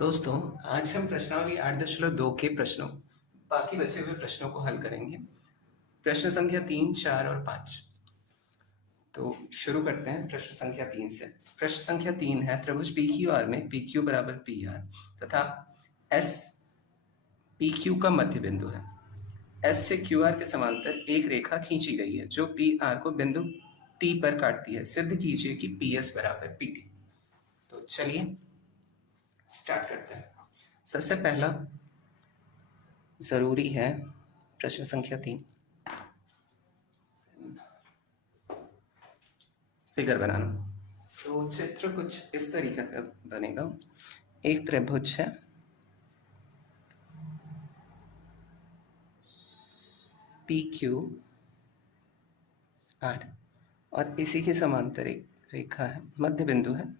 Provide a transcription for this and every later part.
दोस्तों, आज हम प्रश्नावली 8.2 के प्रश्नों बाकी बचे हुए प्रश्नों को हल करेंगे। प्रश्न संख्या 3, 4 और 5। तो शुरू करते हैं प्रश्न संख्या 3 से। प्रश्न संख्या 3 है, त्रिभुज PQR में PQ बराबर PR तथा S PQ का मध्य बिंदु है। S से QR के समांतर एक रेखा खींची गई है जो PR को बिंदु T पर काटती है। सिद्ध कीजिए कि PS बराबर PT। तो चलिए स्टार्ट करते हैं। सबसे पहला जरूरी है प्रश्न संख्या 3 फिगर बनाना। तो चित्र कुछ इस तरीके का बनेगा। एक त्रिभुज है, PQR, और इसी के समांतर एक रेखा है, मध्य बिंदु है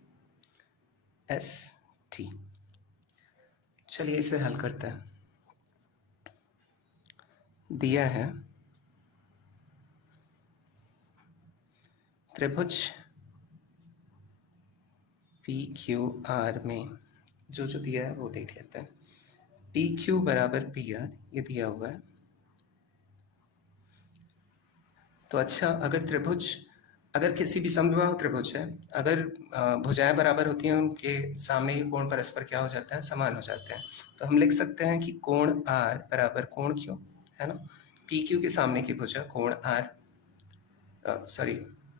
ST। चलिए इसे हल करते हैं। दिया है त्रिभुज PQR में जो जो दिया है वो देख लेते हैं। PQ बराबर PR ये दिया हुआ है। तो अच्छा, अगर किसी भी समद्विबाहु त्रिभुज है, अगर भुजाएं बराबर होती हैं, उनके सामने के कोण परस्पर क्या हो जाते हैं, समान हो जाते हैं। तो हम लिख सकते हैं कि कोण R बराबर कोण Q, है ना। PQ के सामने की भुजा कोण R,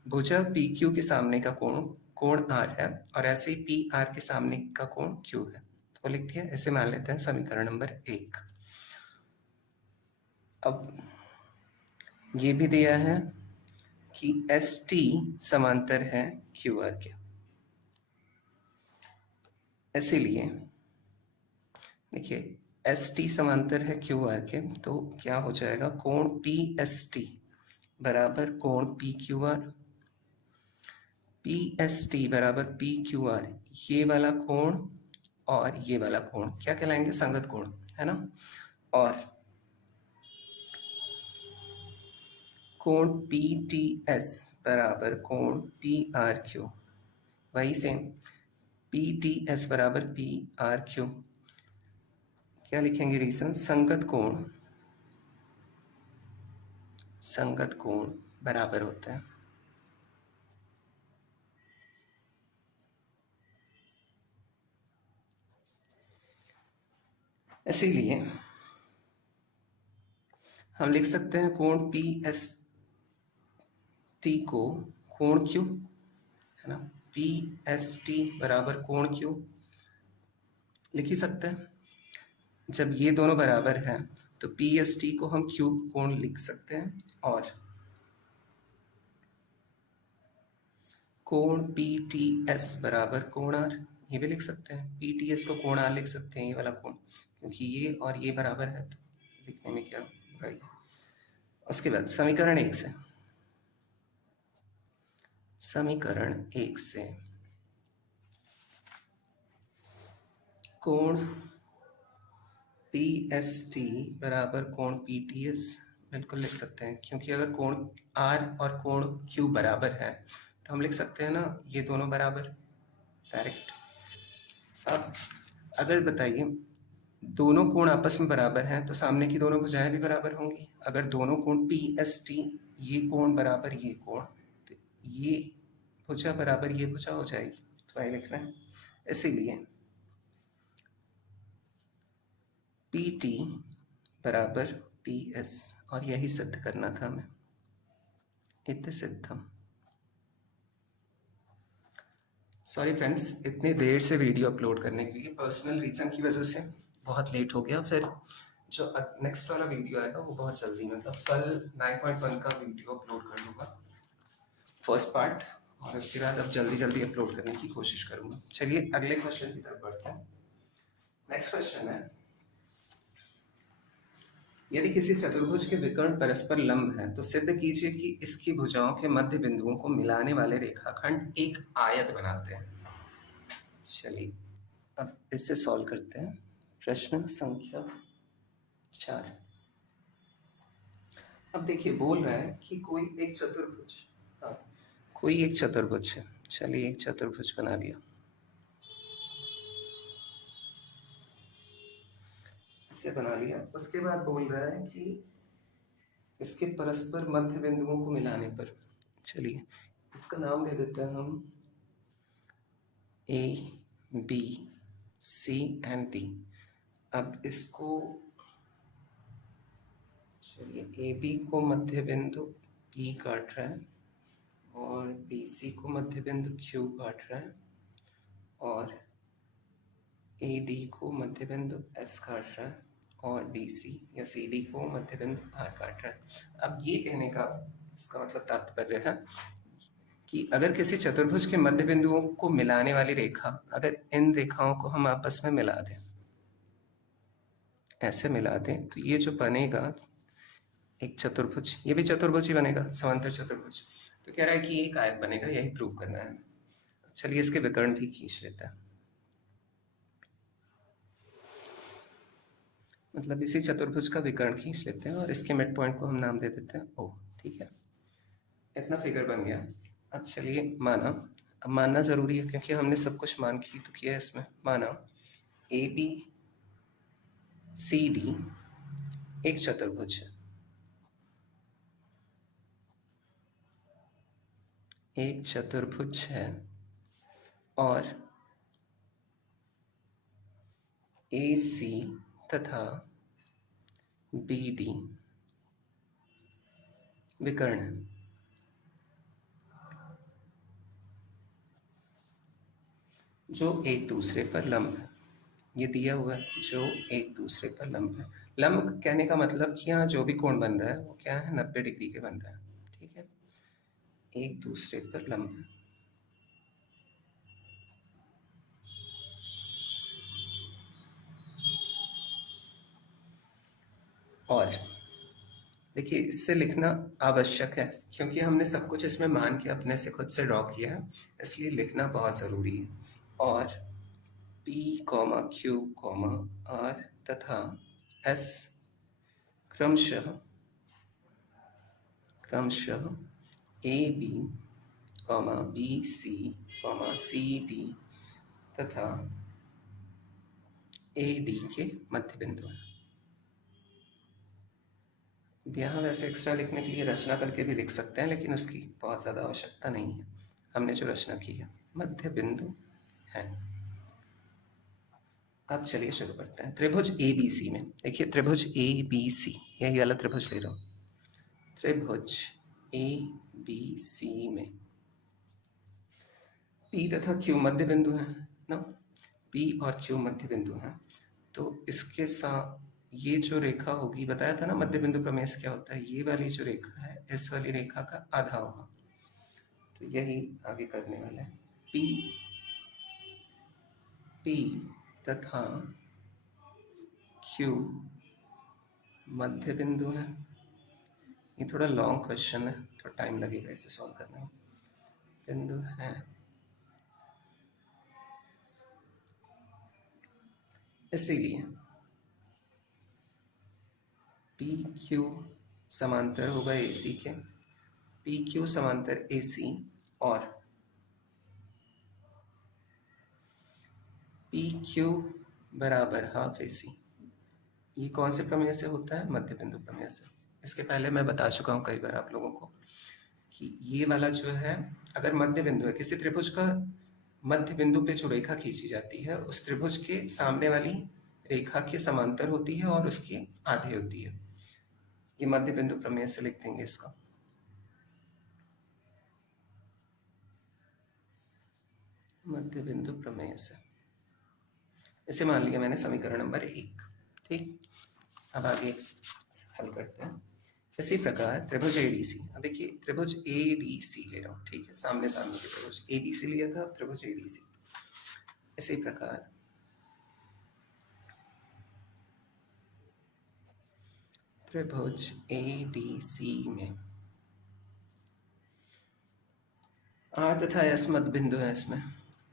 भुजा PQ के सामने का कोण R है, और ऐसे ही PR के सामने का कोण Q है। तो लिख दिया, इसे मान लेते हैं समीकरण नंबर 1। अब ये भी दिया है कि ST समांतर है QR के, इसीलिए देखिए ST समांतर है QR के, तो क्या हो जाएगा, कोण PST बराबर कोण PQR। PST बराबर PQR, ये वाला कोण और ये वाला कोण क्या कहलाएंगे, संगत कोण, है ना। और कोण PTS बराबर कोण PRQ, वही सेम PTS बराबर PRQ। क्या लिखेंगे रीजन, संगत कोण बराबर होता है। इसीलिए हम लिख सकते हैं कोण PST को कोण Q, है ना। PST बराबर कोण Q लिख ही सकते हैं। जब ये दोनों बराबर हैं तो PST को हम Q कोण लिख सकते हैं, और कोण PTS बराबर कोण R ये भी लिख सकते हैं। PTS को कोण R लिख सकते हैं, ये वाला कोण, क्योंकि ये और ये बराबर है, तो लिखने में क्या बुराई है। उसके बाद समीकरण 1 से कोण PST बराबर कोण PTS बिल्कुल लिख सकते हैं, क्योंकि अगर कोण R और कोण Q बराबर है तो हम लिख सकते हैं ना, ये दोनों बराबर डायरेक्ट। अब अगर बताइए दोनों कोण आपस में बराबर हैं तो सामने की दोनों भुजाएं भी बराबर होंगी। अगर दोनों कोण PST, ये कोण बराबर ये कोण, तो ये भुजा बराबर ये भुजा हो जाएगी, तो वही लिख रहे हैं। इसीलिए PT बराबर PS, और यही सिद्ध करना था हमें। इतने सिद्धम। सॉरी फ्रेंड्स, इतनी देर से वीडियो अपलोड करने के लिए पर्सनल रीज़न की वजह से बहुत लेट हो गया। फिर जो नेक्स्ट वाला वीडियो आएगा वो बहुत जल्दी, मतलब कल 9.1 का वीडियो अपलोड कर दूंगा, फर्स्ट पार्ट, और उसके बाद अब जल्दी जल्दी अपलोड करने की कोशिश करूंगा। चलिए अगले क्वेश्चन की तरफ बढ़ते हैं। नेक्स्ट क्वेश्चन है, यदि किसी चतुर्भुज के विकर्ण परस्पर लंब हैं तो सिद्ध कीजिए कि इसकी भुजाओं के मध्य बिंदुओं को मिलाने वाले रेखाखंड एक आयत बनाते हैं। चलिए अब इससे सॉल्व करते हैं। प्रश्न संख्या 4। अब देखिए बोल रहा है कि कोई एक चतुर्भुज, हाँ, कोई एक चतुर्भुज है। चलिए एक चतुर्भुज बना लिया। इसे बना लिया। उसके बाद बोल रहा है कि इसके परस्पर मध्य बिंदुओं को मिलाने पर, चलिए इसका नाम दे देते हैं हम A B C and D. अब इसको चलिए ए बी को मध्य बिंदु पी काट रहा है और बी सी को मध्य बिंदु क्यू काट रहा है और ए डी को मध्य बिंदु एस काट रहा है और डी सी या सी डी को मध्य बिंदु आर काट रहा है। अब ये कहने का इसका मतलब तात्पर्य है कि अगर किसी चतुर्भुज के मध्य बिंदुओं को मिलाने वाली रेखा, अगर इन रेखाओं को हम आपस में मिला दें, ऐसे मिला दें, तो ये जो बनेगा एक चतुर्भुज, ये भी चतुर्भुज ही बनेगा, समांतर चतुर्भुज। तो कह रहा है कि एक आयत बनेगा, यही प्रूव करना है। चलिए इसके विकर्ण भी खींच लेते हैं। मतलब इसी चतुर्भुज का विकर्ण खींच लेते हैं और इसके मिड पॉइंट को हम नाम दे देते हैं ओ। ठीक है, इतना फिगर बन गया। अब चलिए माना, अब मानना जरूरी है क्योंकि हमने सब कुछ मान के तो किया है इसमें। माना ए बी सी डी एक चतुर्भुज है, एक चतुर्भुज है और ए सी तथा बी डी विकर्ण है। जो एक दूसरे पर लंब है, ये दिया हुआ है, जो एक दूसरे पर लंब है। लंब कहने का मतलब कि यहाँ जो भी कोण बन रहा है वो क्या है, 90 डिग्री के बन रहा है। ठीक है, एक दूसरे पर लंब है। और देखिए इससे लिखना आवश्यक है क्योंकि हमने सब कुछ इसमें मान के अपने से खुद से ड्रॉ किया है, इसलिए लिखना बहुत ज़रूरी है। और P, Q, R तथा S क्रमशः A B B C D तथा ए डी के मध्य बिंदु हैं। यहाँ वैसे एक्स्ट्रा लिखने के लिए रचना करके भी लिख सकते हैं, लेकिन उसकी बहुत ज़्यादा आवश्यकता नहीं है। हमने जो रचना की है मध्य बिंदु है। अब चलिए शुरू करते हैं। त्रिभुज ए बी सी में देखिए, त्रिभुज ए बी सी, यही वाला त्रिभुज ले रहा हूँ। त्रिभुज ए बी सी में P तथा Q मध्य बिंदु है ना, P और Q मध्य बिंदु हैं। तो इसके साथ ये जो रेखा होगी, बताया था ना मध्य बिंदु प्रमेय से क्या होता है, ये वाली जो रेखा है इस वाली रेखा का आधा होगा। तो यही आगे करने वाला है। P तथा Q मध्य बिंदु है। ये थोड़ा लॉन्ग क्वेश्चन है, थोड़ा टाइम लगेगा इसे सॉल्व करने में। बिंदु है, इसीलिए पी क्यू समांतर होगा ए सी के, पी क्यू समांतर ए सी और पी क्यू बराबर हाफ ए सी। ये कौन से प्रमेय से होता है, मध्य बिंदु प्रमेय से। इसके पहले मैं बता चुका हूँ कई बार आप लोगों को कि ये वाला जो है, अगर मध्य बिंदु है किसी त्रिभुज का, मध्य बिंदु पे जो रेखा खींची जाती है उस त्रिभुज के सामने वाली रेखा के समांतर होती है और उसके आधे होती है। ये मध्य बिंदु प्रमेय से लिख देंगे इसका। मध्य बिंदु प्रमेय से इसे मान लिया मैंने समीकरण नंबर 1। ठीक, अब आगे हल करते हैं। इसी प्रकार त्रिभुज एडीसी, अब देखिए त्रिभुज एडीसी ले रहा हूँ। ठीक है, सामने सामने के त्रिभुज एबीसी लिया था, त्रिभुज एडीसी। इसी प्रकार त्रिभुज एडीसी में आर तथा एस मध्य बिंदु है। इसमें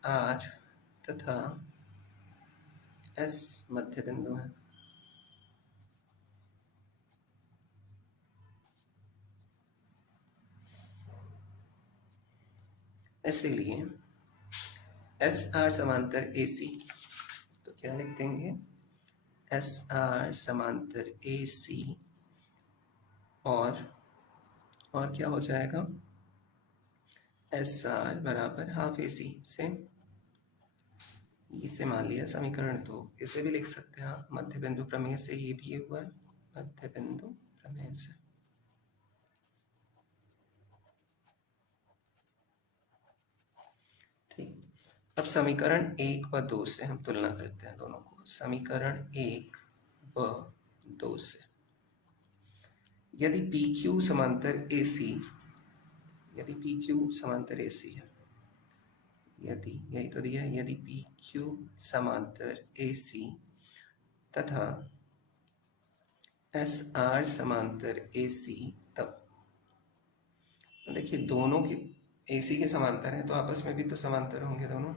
आर तथा एस मध्य बिंदु है। इसीलिए एस आर समांतर ए सी, तो क्या लिख देंगे, एस आर समांतर ए सी और क्या हो जाएगा, एस आर बराबर हाफ ए सी। सेम इसे मान लिया समीकरण 2। इसे भी लिख सकते हैं आप मध्य बिंदु प्रमेय से, ये भी हुआ है मध्य बिंदु प्रमेय से। ठीक, अब समीकरण 1 व 2 से हम तुलना करते हैं दोनों को। समीकरण 1 व 2 से यदि PQ समांतर AC, यदि PQ समांतर AC है, यदि, यही तो दिया है, यदि PQ समांतर AC तथा SR समांतर AC, तब देखिए दोनों के AC के समांतर है तो आपस में भी तो समांतर होंगे दोनों।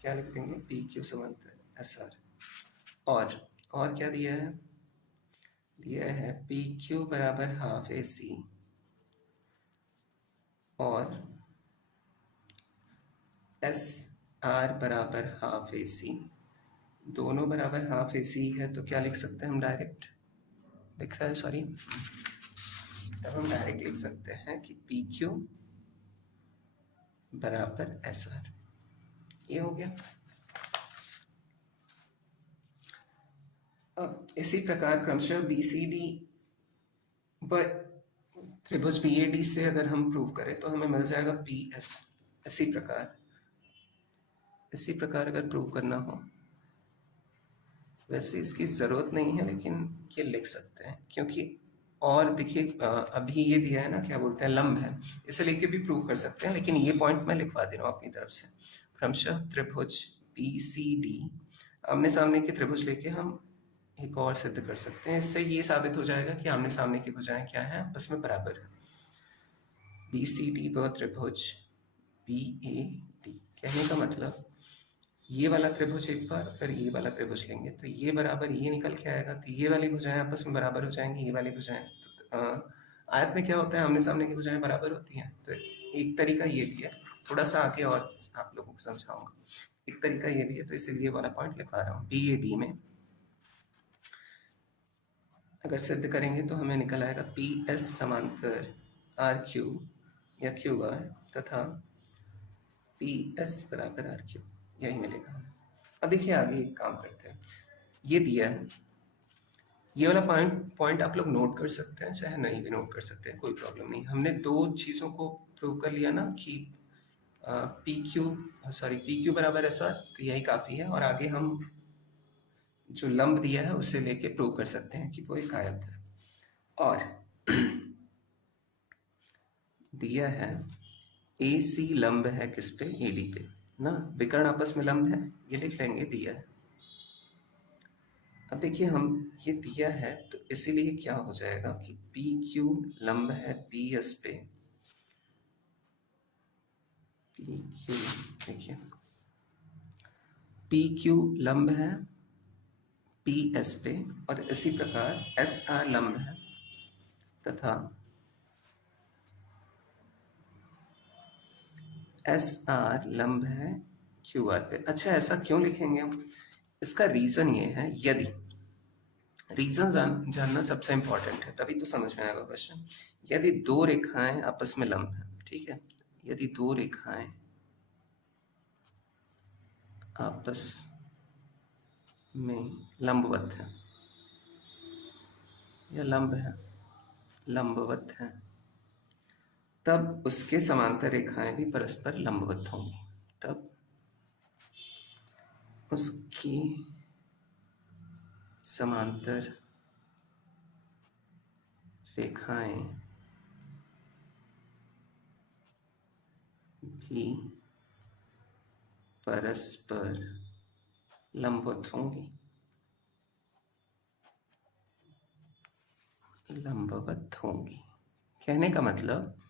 क्या लिख देंगे, PQ समांतर SR। और क्या दिया है, दिया है PQ बराबर हाफ AC और SR बराबर हाफ AC। दोनों बराबर हाफ AC है तो क्या लिख सकते हैं हम, डायरेक्ट दिख रहा है, सॉरी, तब हम डायरेक्ट लिख सकते हैं कि PQ बराबर SR। ये हो गया। अब इसी प्रकार क्रमशः BCD व त्रिभुज BAD से अगर हम प्रूव करें तो हमें मिल जाएगा PS। इसी प्रकार अगर प्रूव करना हो, वैसे इसकी ज़रूरत नहीं है लेकिन ये लिख सकते हैं क्योंकि, और देखिए अभी ये दिया है ना, क्या बोलते हैं, लंब है, इसे लेके भी प्रूव कर सकते हैं, लेकिन ये पॉइंट मैं लिखवा दे रहा हूँ अपनी तरफ से। क्रमशः त्रिभुज BCD, आमने सामने के त्रिभुज लेके हम एक और सिद्ध कर सकते हैं। इससे ये साबित हो जाएगा कि आमने सामने की भुजाएं क्या हैं, आपस में बराबर है। BCD व त्रिभुज BAD, कहने का मतलब ये वाला त्रिभुज एक बार, फिर ये वाला त्रिभुज लेंगे तो ये बराबर ये निकल के आएगा, तो ये वाली भुजाएं आपस में बराबर हो जाएंगी, ये वाली भुजाएं। तो आयत में क्या होता है, आमने सामने की भुजाएं बराबर होती हैं। तो एक तरीका ये भी है, थोड़ा सा आगे और आप लोगों को समझाऊंगा। एक तरीका ये भी है, तो इसीलिए वाला पॉइंट लिखवा रहा हूँ। BAD में अगर सिद्ध करेंगे तो हमें निकल आएगा PS समांतर RQ या QR तथा PS बराबर RQ, यही मिलेगा हमें। अब देखिए आगे एक काम करते हैं, ये दिया है, ये वाला पॉइंट आप लोग नोट कर सकते हैं, चाहे नहीं भी नोट कर सकते हैं, कोई प्रॉब्लम नहीं। हमने दो चीज़ों को प्रूव कर लिया ना कि PQ बराबर SR, तो यही काफ़ी है। और आगे हम जो लंब दिया है उसे लेके प्रूव कर सकते हैं कि वो एक आयत है। और दिया है AC लंब है किस पे, AD पे ना, विकर्ण आपस में लंब है, ये लिख लेंगे, दिया है। अब देखिए हम ये दिया है तो इसीलिए क्या हो जाएगा कि PQ लंब है PS पे, PQ, देखिए PQ लंब है PS पे, और इसी प्रकार SR लंब है तथा SR लंब है QR पे। अच्छा, ऐसा क्यों लिखेंगे हम, इसका रीजन ये है, यदि रीजन जानना सबसे इंपॉर्टेंट है, तभी तो समझ में आएगा क्वेश्चन। यदि दो रेखाएं आपस में लंब है, ठीक है, यदि दो रेखाएं आपस में लंबवत है या लंब है, लंबवत है, तब उसके समांतर रेखाएं भी परस्पर लंबवत होंगी। तब उसकी समांतर रेखाएं भी परस्पर लंबवत होंगी, लंबवत होंगी। कहने का मतलब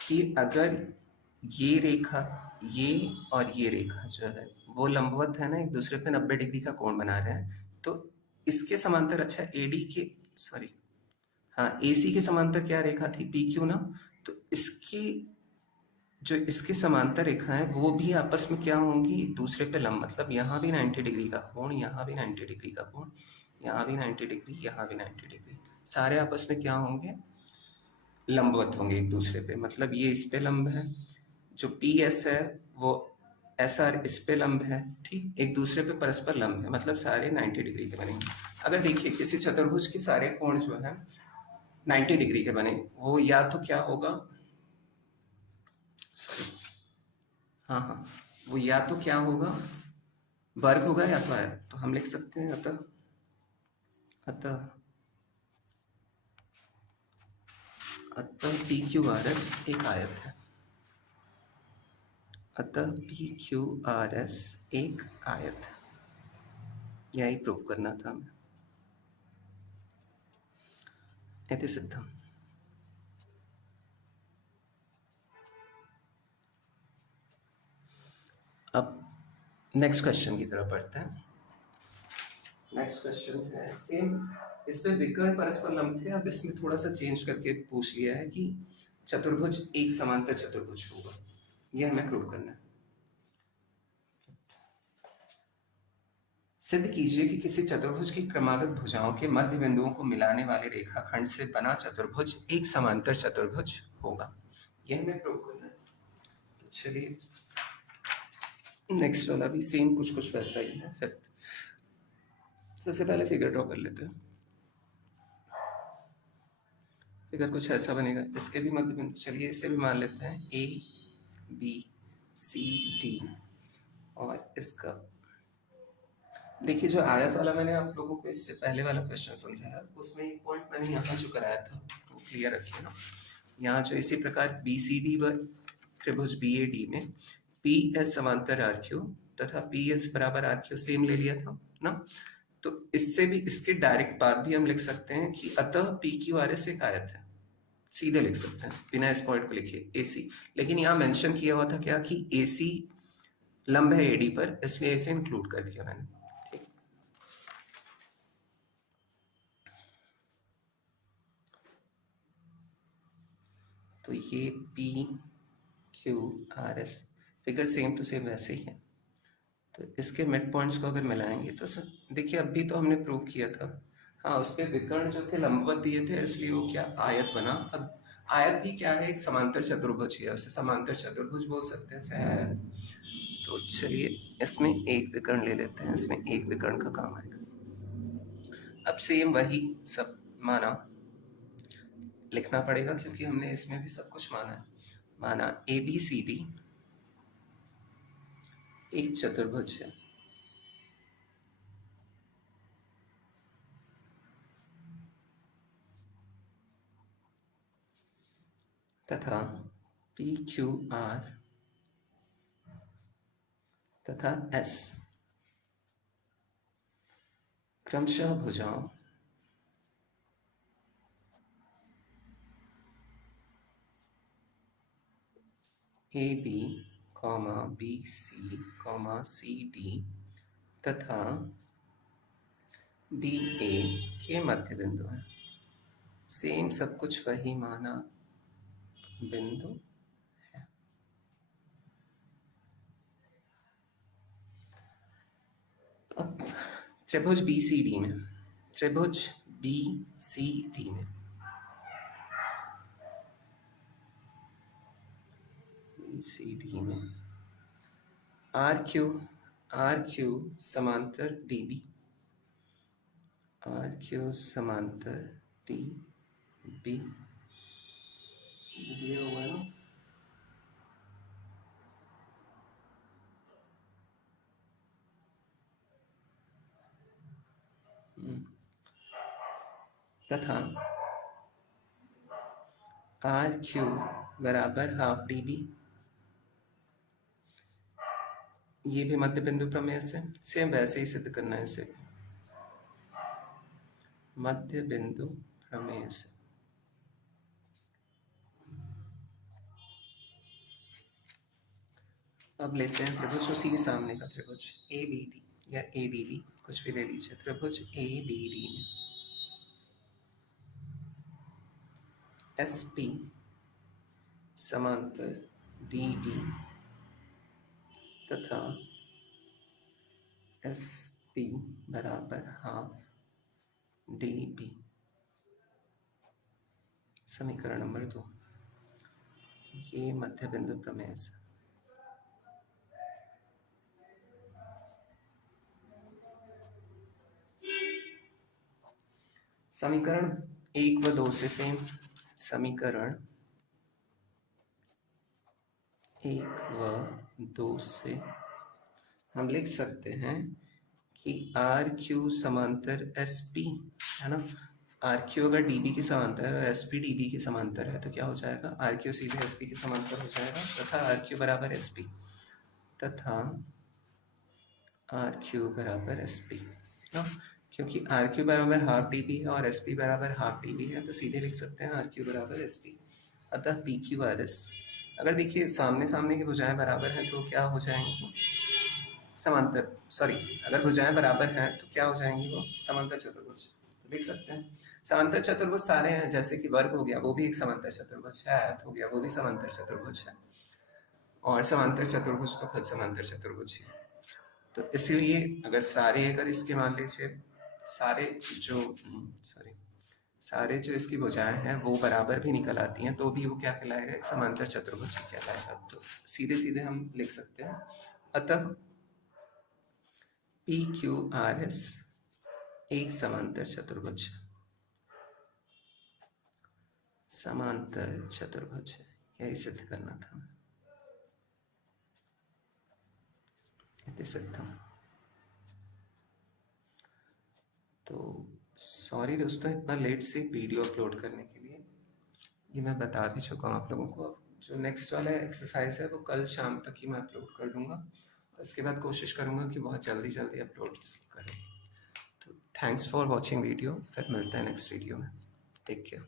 कि अगर ये रेखा, ये और ये रेखा जो है वो लंबवत है ना, एक दूसरे पे 90 डिग्री का कोण बना रहे हैं, तो इसके समांतर, अच्छा AD के, सॉरी हाँ, AC के समांतर क्या रेखा थी, PQ ना, तो इसकी जो इसके समांतर रेखा है वो भी आपस में क्या होंगी, दूसरे पे लंब, मतलब यहाँ भी 90 डिग्री का कोण, यहाँ भी 90 डिग्री का कोण, यहाँ भी 90 डिग्री, यहाँ भी 90 डिग्री, सारे आपस में क्या होंगे, लंबवत होंगे एक दूसरे पे। मतलब ये इस पे लंब है, जो पी एस है वो एस आर इस पे लंब है, ठीक, एक दूसरे पे परस्पर लंब है, मतलब सारे 90 डिग्री के बनेंगे। अगर देखिए किसी चतुर्भुज के सारे कोण जो है 90 डिग्री के बने, वो या तो क्या होगा, सॉरी, हाँ हाँ, वो या तो क्या होगा, वर्ग होगा या तो आयत। तो हम लिख सकते हैं अतः अतः अतः पी क्यू आर एस एक आयत है। अतः पी क्यू आर एस एक आयत है, यही प्रूव करना था हमें। इति सिद्धम। अब नेक्स्ट क्वेश्चन की तरफ बढ़ते हैं। नेक्स्ट क्वेश्चन है सेम, इस पे विकर्ण परस्पर लंब थे, अब इसमें थोड़ा सा चेंज करके पूछ लिया है कि चतुर्भुज एक समांतर चतुर्भुज होगा, ये हमें प्रूव करना है। सिद्ध कीजिए कि किसी चतुर्भुज की क्रमागत भुजाओं के मध्य बिंदुओं को मिलाने वाले रेखाखंड से बना चतुर्भुज एक समांतर चतुर्भुज होगा, यह हमें प्रूव करना है। तो चलिए नेक्स्ट वाला भी सेम कुछ कुछ वैसा ही है। फिर सबसे पहले फिगर ड्रॉ कर लेते हैं। फिगर कुछ ऐसा बनेगा, इसके भी मध्य बिंदु, चलिए इसे भी मान लेते हैं ए बी सी डी, और इसका देखिए जो आयत वाला मैंने आप लोगों को इससे पहले वाला क्वेश्चन समझाया, उसमें एक पॉइंट मैंने यहाँ जो कराया था वो क्लियर रखिए ना। यहाँ जो इसी प्रकार बी सी डी व त्रिभुज बी ए डी में पी एस समांतर आर क्यू तथा पी एस बराबर आर क्यू सेम ले लिया था ना, तो इससे भी इसके डायरेक्ट बात भी हम लिख सकते हैं कि अतः पी क्यू आर एस एक आयत है, सीधे लिख सकते हैं बिना इस पॉइंट को लिखे ए सी। लेकिन यहाँ मेंशन किया हुआ था क्या कि ए सी लंब है एडी पर, इसलिए इसे इंक्लूड कर दिया मैंने। तो ये P Q R S figure same to same वैसे ही है। तो इसके मिड पॉइंट्स को अगर मिलाएंगे तो सर देखिए अभी तो हमने प्रूव किया था, हाँ उस पर विकर्ण जो थे लंबवत दिए थे, इसलिए वो क्या आयत बना। अब आयत भी क्या है, एक समांतर चतुर्भुज है, उसे समांतर चतुर्भुज बोल सकते हैं चाहे आयत। तो चलिए इसमें एक विकर्ण ले लेते हैं, इसमें एक विकर्ण का काम आएगा। अब सेम वही सब माना, लिखना पड़ेगा क्योंकि हमने इसमें भी सब कुछ माना है। माना ए बी सी डी एक चतुर्भुज है, तथा पी क्यू आर तथा एस क्रमशः भुजाओं A B comma B C comma C D तथा डी ए के मध्य बिंदु है। सेम सब कुछ वही माना बिंदु है। अब त्रिभुज बी सी डी में, त्रिभुज बी सी डी में सी डी में आर क्यू समांतर डी बी, आर क्यू समांतर डी बी दिया हुआ है ना, तथा आर क्यू बराबर हाफ डी बी, ये भी मध्य बिंदु प्रमेय से सेम वैसे ही सिद्ध करना है इसे, मध्य बिंदु प्रमेय से। अब लेते हैं त्रिभुज उसी के सामने का त्रिभुज ए बी डी या ए डी बी, कुछ भी ले लीजिए। त्रिभुज ए बी डी में एस पी समांतर डी बी तथा एस पी बराबर हाफ डी बी। समीकरण नंबर 2, ये मध्य बिंदु प्रमेय से समीकरण 1 व 2 से सेम। समीकरण 1 व 2 से हम लिख सकते हैं कि आर क्यू समांतर एस पी है ना। आर क्यू अगर डी बी के समांतर है और एस पी डी बी के समांतर है तो क्या हो जाएगा, आर क्यू सीधे एस पी के समांतर हो जाएगा तथा आर क्यू बराबर एस पी तथा आर क्यू बराबर एस पी ना। क्योंकि आर क्यू बराबर हाफ डी बी है और एस पी बराबर हाफ डी बी है तो सीधे लिख सकते हैं आर क्यू बराबर एस पी। अतः पी क्यू आर एस, अगर देखिए सामने सामने की भुजाएं बराबर हैं तो क्या हो जाएंगी, समांतर, सॉरी, अगर भुजाएं बराबर हैं तो क्या हो जाएंगी, वो समांतर चतुर्भुज। तो लिख सकते हैं समांतर चतुर्भुज सारे हैं, जैसे कि वर्ग हो गया वो भी एक समांतर चतुर्भुज है, आयत हो गया वो भी समांतर चतुर्भुज है, और समांतर चतुर्भुज तो खुद समांतर चतुर्भुज है। तो इसलिए अगर सारे, अगर इसके मान लीजिए सारे जो सॉरी सारे जो इसकी भुजाएं हैं वो बराबर भी निकल आती हैं तो भी वो क्या कहलाएगा, एक समांतर चतुर्भुज कहलाएगा। तो सीधे सीधे हम लिख सकते हैं अतः पी क्यू आर एस एक समांतर चतुर्भुज, समांतर चतुर्भुज है, यही सिद्ध करना था। सिद्धम। तो सॉरी दोस्तों इतना लेट से वीडियो अपलोड करने के लिए, ये मैं बता भी चुका हूँ आप लोगों को। जो नेक्स्ट वाला एक्सरसाइज है वो कल शाम तक ही मैं अपलोड कर दूंगा, इसके बाद कोशिश करूँगा कि बहुत जल्दी जल्दी अपलोड करें। तो थैंक्स फॉर वॉचिंग वीडियो, फिर मिलते हैं नेक्स्ट वीडियो में, टेक केयर।